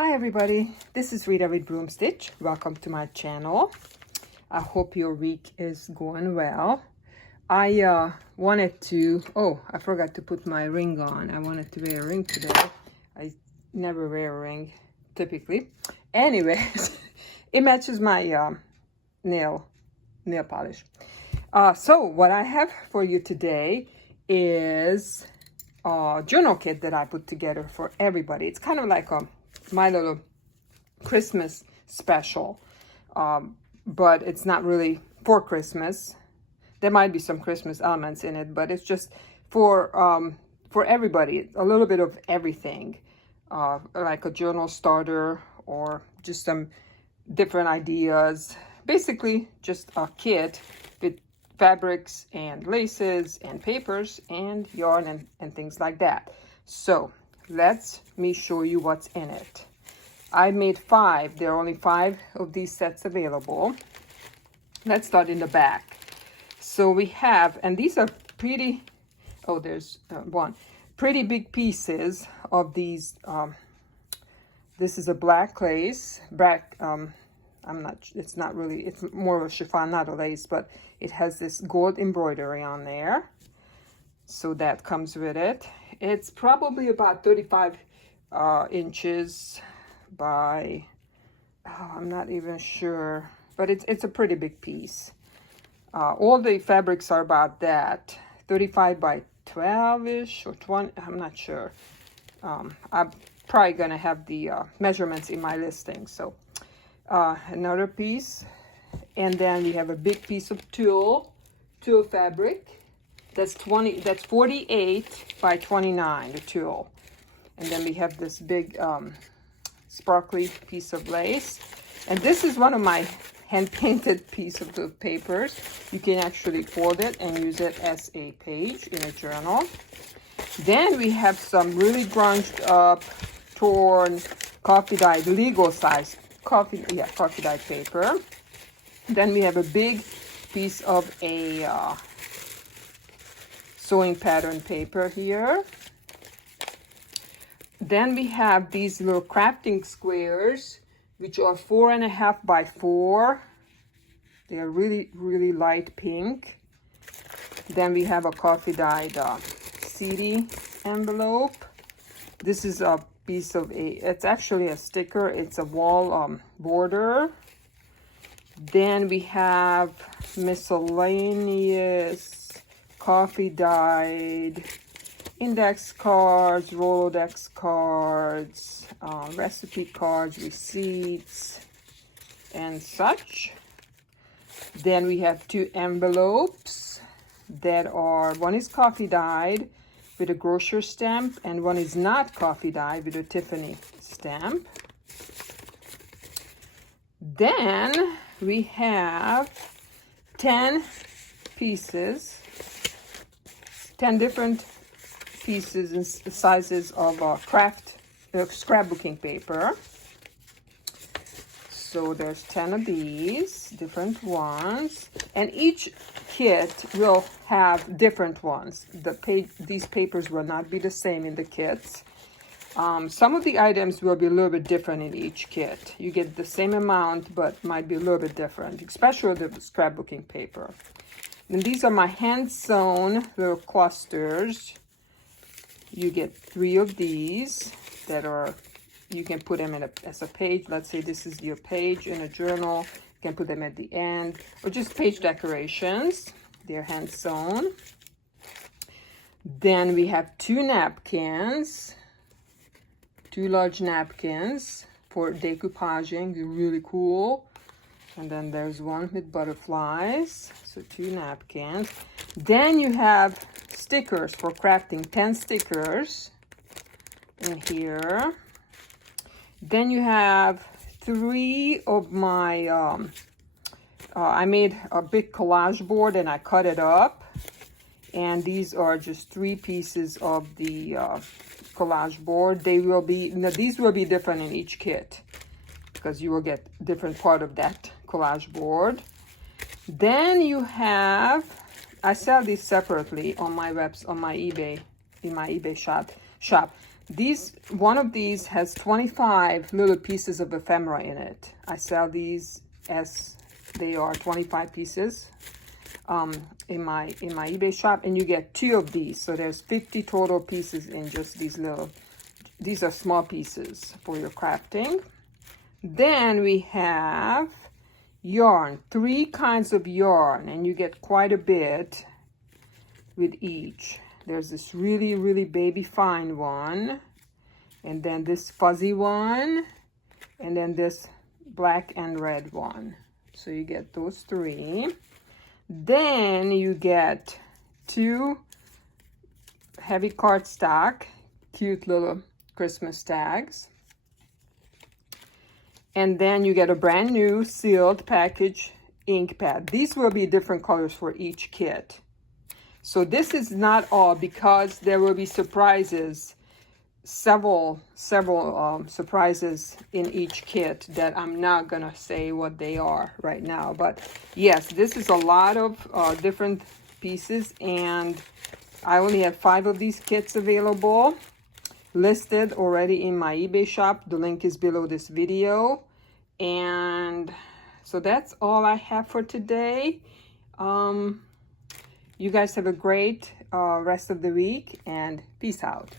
Hi everybody, this is Rita with Broom Stitch. Welcome to my channel. I hope your week is going well. I wanted to, I forgot to put my ring on. I wanted to wear a ring today. I never wear a ring typically. Anyways, it matches my nail polish. So what I have for you today is a journal kit that I put together for everybody. It's kind of like my little Christmas special, but it's not really for Christmas. There might be some Christmas elements in it, but it's just for everybody. A little bit of everything, like a journal starter or just some different ideas. Basically, just a kit with fabrics and laces and papers and yarn and things like that. So let me show you what's in it. I made 5. There are only 5 of these sets available. Let's start in the back. So we have, and these are pretty, there's one. Pretty big pieces of these. This is a black lace. It's not really, it's more of a chiffon, not a lace, but it has this gold embroidery on there. So that comes with it. It's probably about 35 inches by, I'm not even sure, but it's a pretty big piece. All the fabrics are about that, 35 by 12-ish or 20, I'm not sure. I'm probably gonna have the measurements in my listing. So another piece, and then we have a big piece of tulle fabric. That's 48 by 29, the tulle. And then we have this big sparkly piece of lace. And this is one of my hand-painted piece of the papers. You can actually fold it and use it as a page in a journal. Then we have some really grunged up, torn, coffee-dyed, legal size coffee-dyed paper. Then we have a big piece of a sewing pattern paper here. Then we have these little crafting squares, which are 4.5 by 4. They are really, really light pink. Then we have a coffee-dyed CD envelope. This is a piece of it's actually a sticker. It's a wall border. Then we have miscellaneous coffee-dyed index cards, Rolodex cards, recipe cards, receipts, and such. Then we have 2 envelopes that are, one is coffee-dyed with a grocer stamp, and one is not coffee-dyed with a Tiffany stamp. Then we have 10 pieces, 10 different pieces and sizes of scrapbooking paper. So there's 10 of these different ones, and each kit will have different ones. These papers will not be the same in the kits. Some of the items will be a little bit different in each kit. You get the same amount, but might be a little bit different, especially the scrapbooking paper. And these are my hand-sewn little clusters. You get 3 of these that are, you can put them in as a page. Let's say this is your page in a journal. You can put them at the end, or just page decorations. They're hand-sewn. Then we have 2 napkins. 2 large napkins for decoupaging, really cool. And then there's one with butterflies, so 2 napkins. Then you have stickers for crafting, 10 stickers in here. Then you have 3 of my, I made a big collage board and I cut it up. And these are just 3 pieces of the collage board. These will be different in each kit because you will get different part of that collage board. Then you have, I sell these separately on my eBay, in my eBay shop. One of these has 25 little pieces of ephemera in it. I sell these as they are 25 pieces in my eBay shop, and you get 2 of these. So there's 50 total pieces in just these are small pieces for your crafting. Then we have yarn, 3 kinds of yarn, and you get quite a bit with each. There's this really, really baby fine one, and then this fuzzy one, and then this black and red one. So you get those 3. Then you get 2 heavy cardstock, cute little Christmas tags. And then you get a brand new sealed package ink pad. These will be different colors for each kit. So this is not all, because there will be surprises, several surprises in each kit that I'm not gonna say what they are right now. But yes, this is a lot of different pieces, and I only have 5 of these kits available, listed already in my eBay shop. The link is below this video. And so that's all I have for today. You guys have a great rest of the week, and peace out.